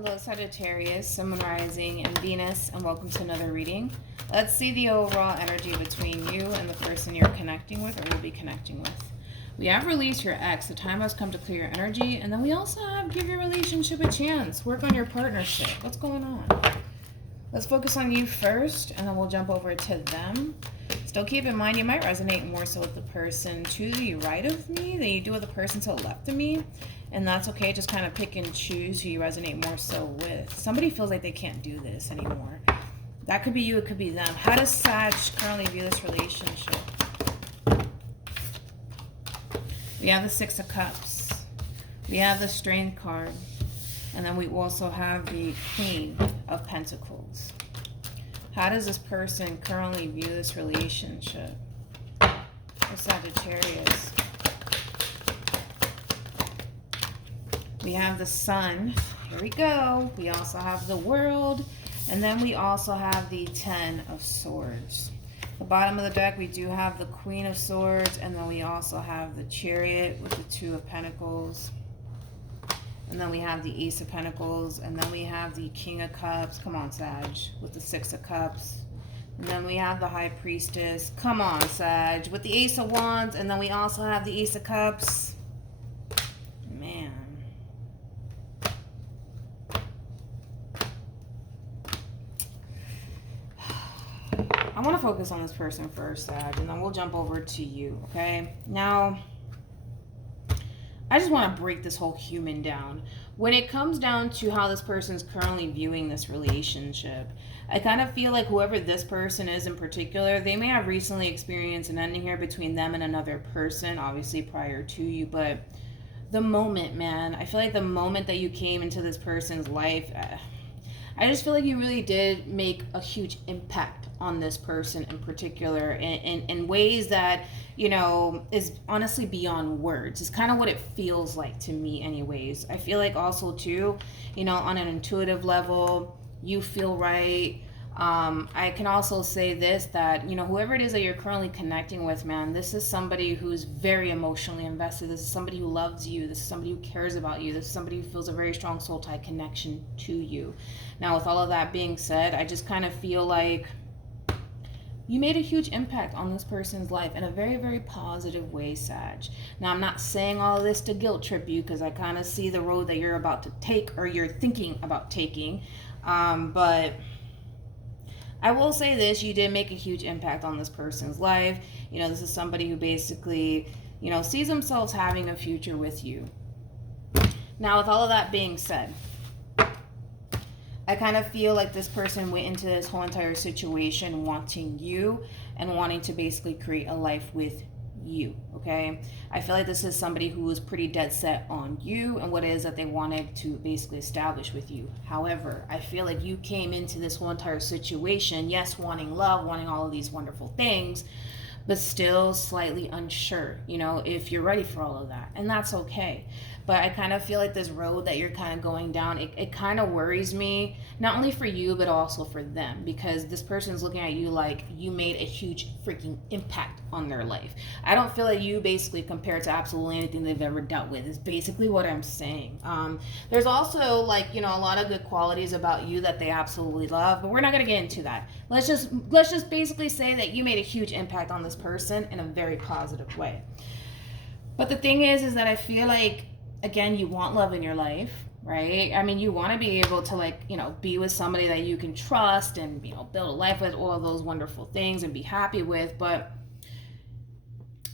Hello Sagittarius, Sun, Moon, Rising, and Venus, and welcome to another reading. Let's see the overall energy between you and the person you're connecting with or will be connecting with. We have release your ex. The time has come to clear your energy. And then we also have give your relationship a chance. Work on your partnership. What's going on? Let's focus on you first, and then we'll jump over to them. Still keep in mind, you might resonate more so with the person to the right of me than you do with the person to the left of me. And that's okay. Just kind of pick and choose who you resonate more so with. Somebody feels like they can't do this anymore. That could be you. It could be them. How does Sag currently view this relationship? We have the Six of Cups. We have the Strength card. And then we also have the Queen of Pentacles. How does this person currently view this relationship? For Sagittarius. We have the Sun. Here we go. We also have the World. And then we also have the Ten of Swords. The bottom of the deck, we do have the Queen of Swords. And then we also have the Chariot with the Two of Pentacles. And then we have the Ace of Pentacles. And then we have the King of Cups. Come on, Sag. With the Six of Cups. And then we have the High Priestess. Come on, Sag. With the Ace of Wands. And then we also have the Ace of Cups. Man. I want to focus on this person first, Sag. And then we'll jump over to you, okay? Now, I just want to break this whole human down. When it comes down to how this person is currently viewing this relationship, I kind of feel like whoever this person is in particular, they may have recently experienced an ending here between them and another person, obviously prior to you, but the moment, man, I feel like the moment that you came into this person's life, I just feel like you really did make a huge impact on this person in particular in ways that, you know, is honestly beyond words. It's kind of what it feels like to me anyways. I feel like also too, you know, on an intuitive level, you feel right. I can also say this, that, you know, whoever it is that you're currently connecting with, man, this is somebody who's very emotionally invested. This is somebody who loves you. This is somebody who cares about you. This is somebody who feels a very strong soul tie connection to you. Now, with all of that being said, I just kind of feel like you made a huge impact on this person's life in a very, very positive way, Sag. Now, I'm not saying all of this to guilt trip you, because I kind of see the road that you're about to take, or you're thinking about taking. But I will say this, you did make a huge impact on this person's life. You know, this is somebody who basically, you know, sees themselves having a future with you. Now, with all of that being said, I kind of feel like this person went into this whole entire situation wanting you and wanting to basically create a life with you, okay? I feel like this is somebody who was pretty dead set on you and what it is that they wanted to basically establish with you. However, I feel like you came into this whole entire situation, yes, wanting love, wanting all of these wonderful things, but still slightly unsure, you know, if you're ready for all of that. And that's okay. But I kind of feel like this road that you're kind of going down, it kind of worries me, not only for you, but also for them, because this person's looking at you like you made a huge freaking impact on their life. I don't feel like you basically compared to absolutely anything they've ever dealt with, is basically what I'm saying. There's also, like, you know, a lot of good qualities about you that they absolutely love, but we're not going to get into that. Let's just basically say that you made a huge impact on this person in a very positive way. But the thing is that I feel like, again, you want love in your life, right? I mean, you want to be able to, like, you know, be with somebody that you can trust and, you know, build a life with, all of those wonderful things and be happy with. But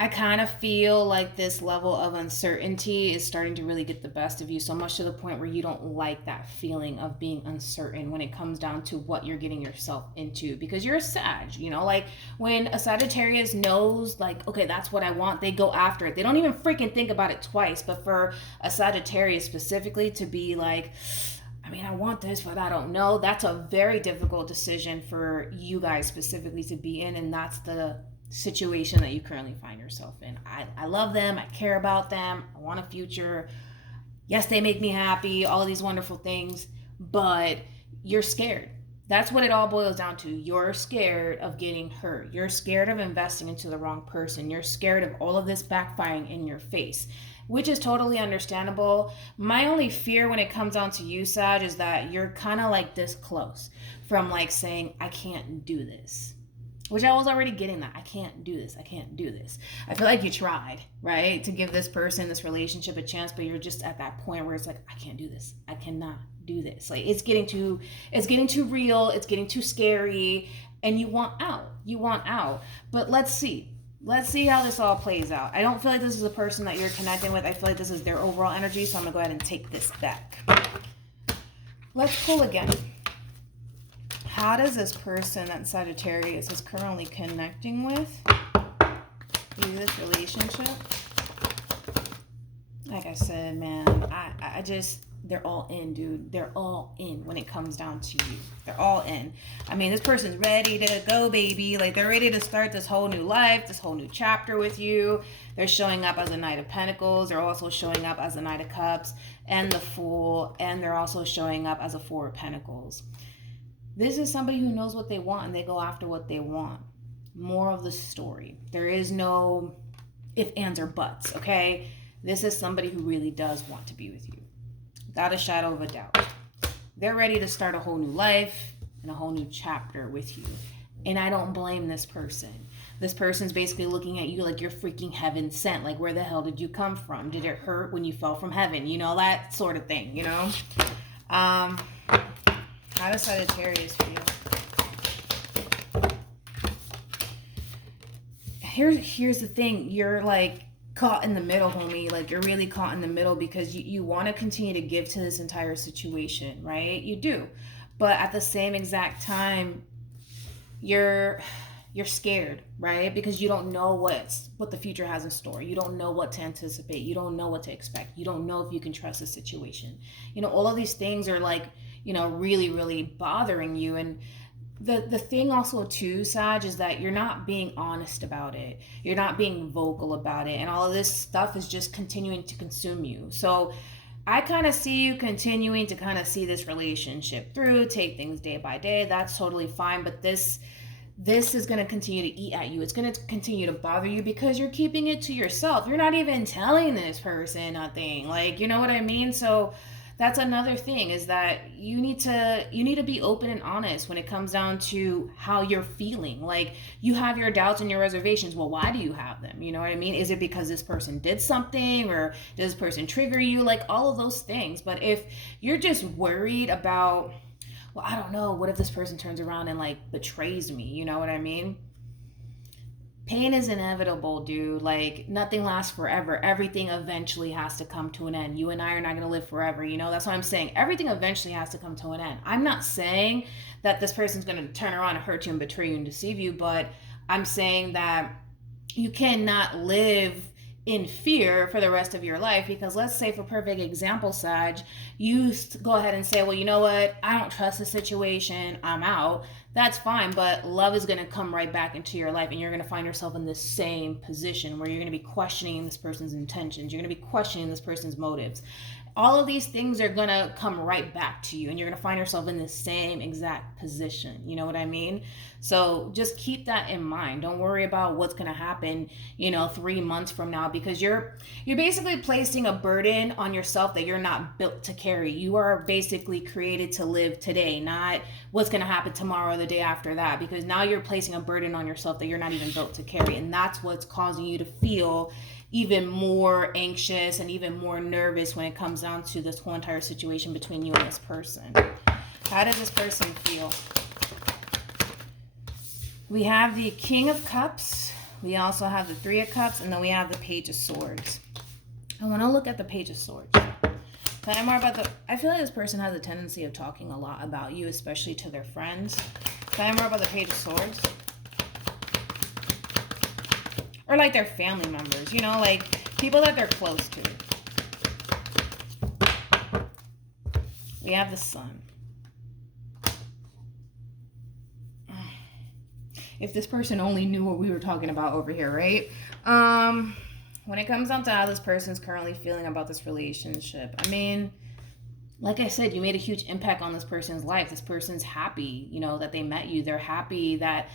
I kind of feel like this level of uncertainty is starting to really get the best of you, so much to the point where you don't like that feeling of being uncertain when it comes down to what you're getting yourself into, because you're a Sag, you know, like when a Sagittarius knows, like, okay, that's what I want, they go after it. They don't even freaking think about it twice. But for a Sagittarius specifically to be like, I mean, I want this, but I don't know, that's a very difficult decision for you guys specifically to be in, and that's the situation that you currently find yourself in. I love them, I care about them, I want a future, yes, they make me happy, all of these wonderful things, but you're scared. That's what it all boils down to. You're scared of getting hurt. You're scared of investing into the wrong person. You're scared of all of this backfiring in your face. which is totally understandable. My only fear when it comes down to you, Sag, is that you're kind of like this close from like saying, I can't do this. Which I was already getting that. I can't do this. I can't do this. I feel like you tried, right, to give this person, this relationship a chance, but you're just at that point where it's like, I can't do this. I cannot do this. Like it's getting too real. It's getting too scary, and you want out. You want out. But let's see. Let's see how this all plays out. I don't feel like this is a person that you're connecting with. I feel like this is their overall energy, so I'm gonna go ahead and take this back. Let's pull again. How does this person that Sagittarius is currently connecting with view this relationship? Like I said, man, I just, they're all in, dude. They're all in when it comes down to you. They're all in. I mean, this person's ready to go, baby. Like, they're ready to start this whole new life, this whole new chapter with you. They're showing up as a Knight of Pentacles. They're also showing up as a Knight of Cups and the Fool. And they're also showing up as a Four of Pentacles. This is somebody who knows what they want and they go after what they want. More of the story. There is no if, ands, or buts, okay? This is somebody who really does want to be with you. Without a shadow of a doubt. They're ready to start a whole new life and a whole new chapter with you. And I don't blame this person. This person's basically looking at you like you're freaking heaven sent. Like, where the hell did you come from? Did it hurt when you fell from heaven? You know, that sort of thing, you know? How does Sagittarius feel? Here's the thing. You're like caught in the middle, homie. Like, you're really caught in the middle because you want to continue to give to this entire situation, right? You do. But at the same exact time, you're scared, right? Because you don't know what the future has in store. You don't know what to anticipate. You don't know what to expect. You don't know if you can trust the situation. You know, all of these things are like, you know, really, really bothering you. And the thing also too, Sag, is that you're not being honest about it. You're not being vocal about it. And all of this stuff is just continuing to consume you. So I kind of see you continuing to kind of see this relationship through, take things day by day. That's totally fine. But this is going to continue to eat at you. It's going to continue to bother you because you're keeping it to yourself. You're not even telling this person nothing. Like, you know what I mean? So that's another thing, is that you need to be open and honest when it comes down to how you're feeling. Like, you have your doubts and your reservations. Well, why do you have them? You know what I mean? Is it because this person did something, or does this person trigger you? Like, all of those things. But if you're just worried about, well, I don't know, what if this person turns around and like betrays me? You know what I mean? Pain is inevitable, dude. Like, nothing lasts forever. Everything eventually has to come to an end. You and I are not going to live forever. You know, that's what I'm saying. Everything eventually has to come to an end. I'm not saying that this person's going to turn around and hurt you and betray you and deceive you, but I'm saying that you cannot live in fear for the rest of your life. Because let's say, for perfect example, Sag, you go ahead and say, well, you know what? I don't trust the situation. I'm out. That's fine. But love is going to come right back into your life, and you're going to find yourself in the same position where you're going to be questioning this person's intentions. You're going to be questioning this person's motives. All of these things are going to come right back to you, and you're going to find yourself in the same exact position. You know what I mean? So just keep that in mind. Don't worry about what's going to happen, 3 months from now, because you're basically placing a burden on yourself that you're not built to carry. You are basically created to live today, not what's going to happen tomorrow or the day after that, because now you're placing a burden on yourself that you're not even built to carry. And that's what's causing you to feel even more anxious and even more nervous when it comes down to this whole entire situation between you and this person. How does this person feel? We have the King of Cups. We also have the Three of Cups, and then we have the Page of Swords. I want to look at the Page of Swords. Tell me more about I feel like this person has a tendency of talking a lot about you, especially to their friends. Tell me more about the Page of Swords. Or like their family members, like people that they're close to. We have the Sun. If this person only knew what we were talking about over here, right? When it comes down to how this person's currently feeling about this relationship, I mean, like I said, you made a huge impact on this person's life. This person's happy, that they met you. They're happy that,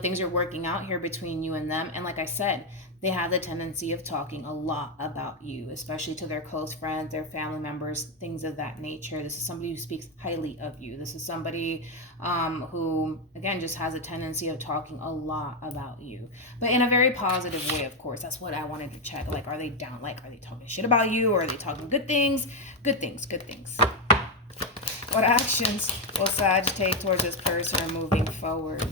things are working out here between you and them. And like I said, they have the tendency of talking a lot about you, especially to their close friends, their family members, things of that nature. This is somebody who speaks highly of you. This is somebody who, again, just has a tendency of talking a lot about you, but in a very positive way, of course. That's what I wanted to check. Like, are they down? Like, are they talking shit about you, or are they talking good things? Good things, good things. What actions will Sag take towards this person moving forward?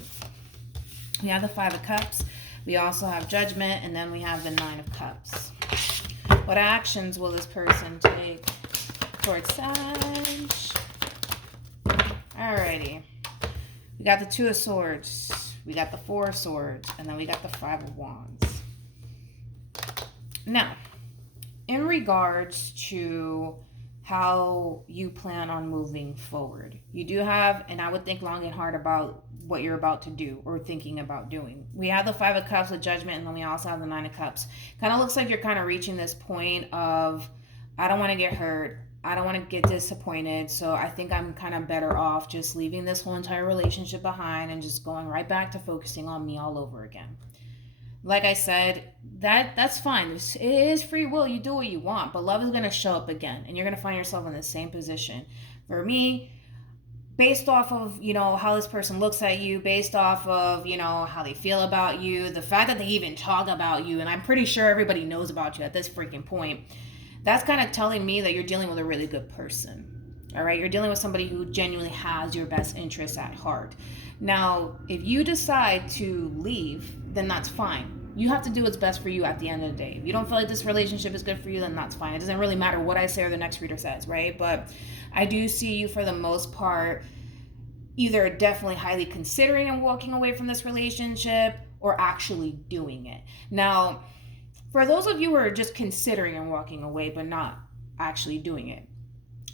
We have the Five of Cups. We also have Judgment, and then we have the Nine of Cups. What actions will this person take towards Sag? Alrighty. We got the Two of Swords. We got the Four of Swords. And then we got the Five of Wands. Now, in regards to how you plan on moving forward, you do have, and I would think long and hard about what you're about to do or thinking about doing. We have the Five of Cups with Judgment, and then we also have the Nine of Cups. Kind of looks like you're kind of reaching this point of, I don't want to get hurt, I don't want to get disappointed, so I think I'm kind of better off just leaving this whole entire relationship behind and just going right back to focusing on me all over again. Like I said, that's fine. It is free will. You do what you want, but love is going to show up again, and you're going to find yourself in the same position. For me, based off of, how this person looks at you, based off of, how they feel about you, the fact that they even talk about you, and I'm pretty sure everybody knows about you at this freaking point, that's kind of telling me that you're dealing with a really good person. All right, you're dealing with somebody who genuinely has your best interests at heart. Now, if you decide to leave, then that's fine. You have to do what's best for you at the end of the day. If you don't feel like this relationship is good for you, then that's fine. It doesn't really matter what I say or the next reader says, right? But I do see you, for the most part, either definitely highly considering and walking away from this relationship, or actually doing it. Now, for those of you who are just considering and walking away but not actually doing it,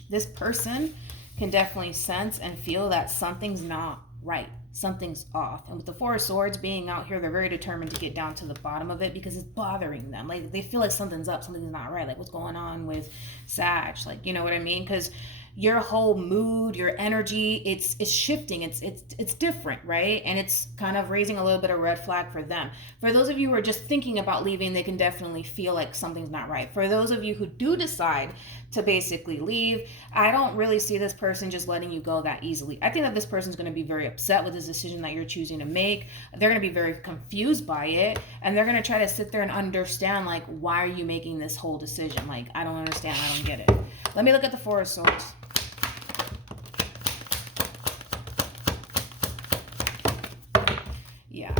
this person can definitely sense and feel that something's not right. Something's off. And with the Four of Swords being out here, they're very determined to get down to the bottom of it because it's bothering them. Like, they feel like something's up, something's not right. Like, what's going on with Sag? Like, you know what I mean? Because your whole mood, your energy, it's shifting. It's different, right? And it's kind of raising a little bit of red flag for them. For those of you who are just thinking about leaving, they can definitely feel like something's not right. For those of you who do decide to basically leave, I don't really see this person just letting you go that easily. I think that this person's going to be very upset with this decision that you're choosing to make. They're going to be very confused by it, and they're going to try to sit there and understand, like, why are you making this whole decision? Like, I don't understand. I don't get it. Let me look at the Four of Swords. Yeah.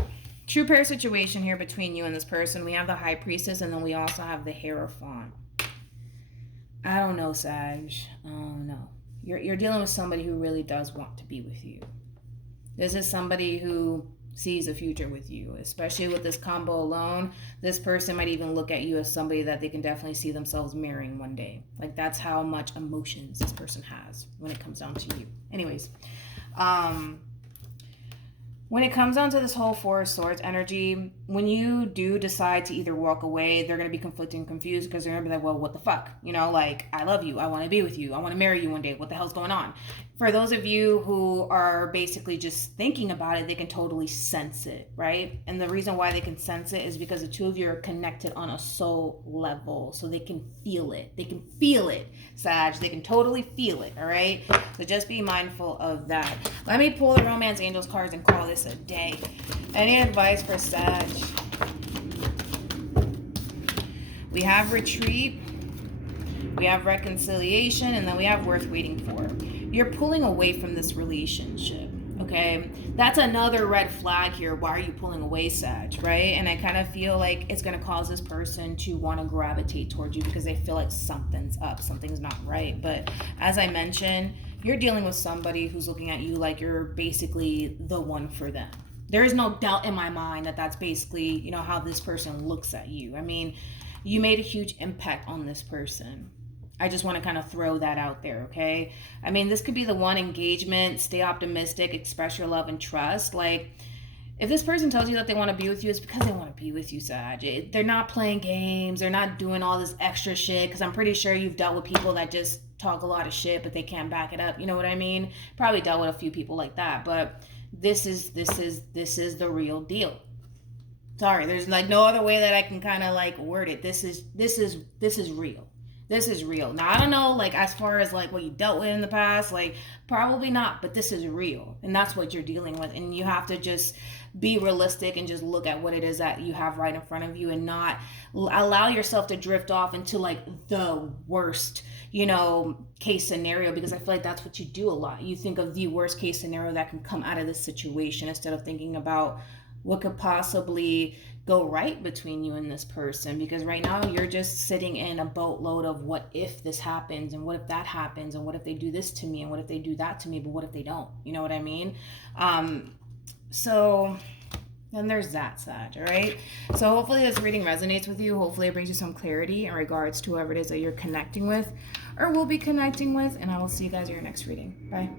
True pair situation here between you and this person. We have the High Priestess, and then we also have the Hierophant. I don't know, Sag. Oh, no. You're dealing with somebody who really does want to be with you. This is somebody who sees a future with you, especially with this combo alone. This person might even look at you as somebody that they can definitely see themselves marrying one day. Like, that's how much emotions this person has when it comes down to you. Anyways, when it comes down to this whole Four of Swords energy, when you do decide to either walk away, they're going to be conflicted and confused because they're going to be like, well, what the fuck? Like, I love you. I want to be with you. I want to marry you one day. What the hell's going on? For those of you who are basically just thinking about it, they can totally sense it, right? And the reason why they can sense it is because the two of you are connected on a soul level. So they can feel it. They can feel it, Sag. They can totally feel it, all right? So just be mindful of that. Let me pull the Romance Angels cards and call this a day. Any advice for Sag? We have Retreat. We have Reconciliation. And then we have Worth Waiting For. You're pulling away from this relationship, okay? That's another red flag here. Why are you pulling away, Sag, right? And I kind of feel like it's going to cause this person to want to gravitate towards you because they feel like something's up, something's not right. But as I mentioned, you're dealing with somebody who's looking at you like you're basically the one for them. There is no doubt in my mind that that's basically, how this person looks at you. I mean, you made a huge impact on this person. I just want to kind of throw that out there, okay? I mean, this could be the one engagement. Stay optimistic, express your love and trust. Like, if this person tells you that they want to be with you, it's because they want to be with you, Sag. They're not playing games. They're not doing all this extra shit, because I'm pretty sure you've dealt with people that just talk a lot of shit, but they can't back it up. You know what I mean? Probably dealt with a few people like that, but this is the real deal. Sorry, there's like no other way that I can kind of like word it. This is real. This is real. Now I don't know, like as far as like what you dealt with in the past, like probably not, but this is real, and that's what you're dealing with, and you have to just be realistic and just look at what it is that you have right in front of you, and not allow yourself to drift off into like the worst, case scenario, because I feel like that's what you do a lot. You think of the worst case scenario that can come out of this situation instead of thinking about what could possibly go right between you and this person, because right now you're just sitting in a boatload of what if this happens, and what if that happens, and what if they do this to me, and what if they do that to me, but what if they don't, you know what I mean? So then there's that, Sag, all right? So hopefully this reading resonates with you. Hopefully it brings you some clarity in regards to whoever it is that you're connecting with or will be connecting with, and I will see you guys in your next reading. Bye.